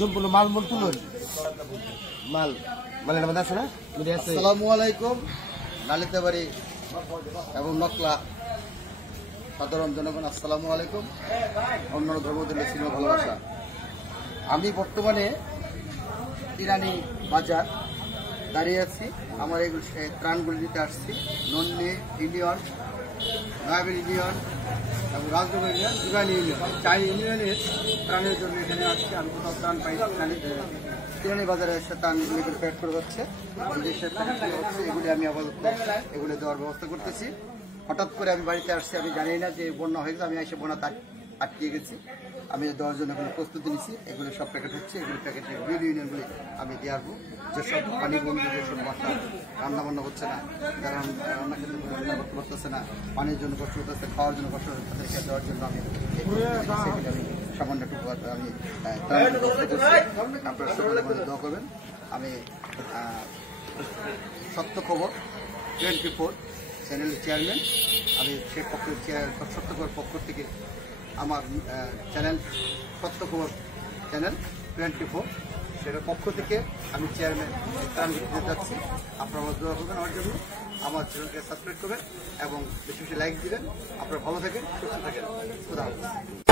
সম্পূর্ণ মাল মল তুলুন মাল মালের মধ্যে আছে না? আসসালামু আলাইকুম। নালিতাবাড়ি এবং নকলা সাধারণ জনগণ আসসালামু আলাইকুম। অন্যান্য ধর্মদের ছিল ভালোবাসা। আমি বর্তমানে ইরানি বাজার দাঁড়িয়ে আছি। আমার এই ত্রাণগুলি দিতে আসছি। নন্দী ইউনিয়ন, নয়াবেল ইউনিয়ন এবং রাজনগর ইউনিয়ন, দুগানি ইউনিয়ন, 4 ইউনিয়নের ত্রাণের জন্য এখানে আসছি। আমি কোথাও ত্রাণ পাই ইরানি বাজারে এসে ত্রাণগুলি প্যাক করে যাচ্ছে, বিদেশের হচ্ছে, এগুলি আমি আপাতত এগুলি দেওয়ার ব্যবস্থা করতেছি। হঠাৎ করে আমি বাড়িতে আসছি, আমি জানি না যে বন্যা হয়েছে। আমি এসে বন্যা আটকিয়ে গেছি। আমি দেওয়ার জন্য এগুলো প্রস্তুতি নিচ্ছি। এগুলো সব প্যাকেট হচ্ছে। এগুলো প্যাকেটের বিভিন্ন ইউনিয়নগুলি আমি দিয়ে আসবো। যেসব পানি বন্ধু, যেসব বাসা রান্না বান্না হচ্ছে না, যারা রান্না খেতে রান্না করতে পারতেছে না, পানির জন্য কষ্ট করতেছে, খাওয়ার জন্য কষ্ট হচ্ছে, তাদেরকে দেওয়ার জন্য আমি সামান্য টুকু আমি আপনারা সকলে দোয়া করবেন। আমি সত্য খবর 24 চ্যানেলের চেয়ারম্যান। আমি সেই সত্য খবর পক্ষ থেকে আমার চ্যানেল সত্য খবর চ্যানেল 24 সেটার পক্ষ থেকে আমি চেয়ারম্যান ত্রাণ দিতে যাচ্ছি। আপনারা দোয়া করবেন আমার জন্য, আমার চ্যানেলকে সাবস্ক্রাইব করবেন এবং বেশি বেশি লাইক দিবেন। আপনারা ভালো থাকেন, সুস্থ থাকেন। খুদা হাফেজ।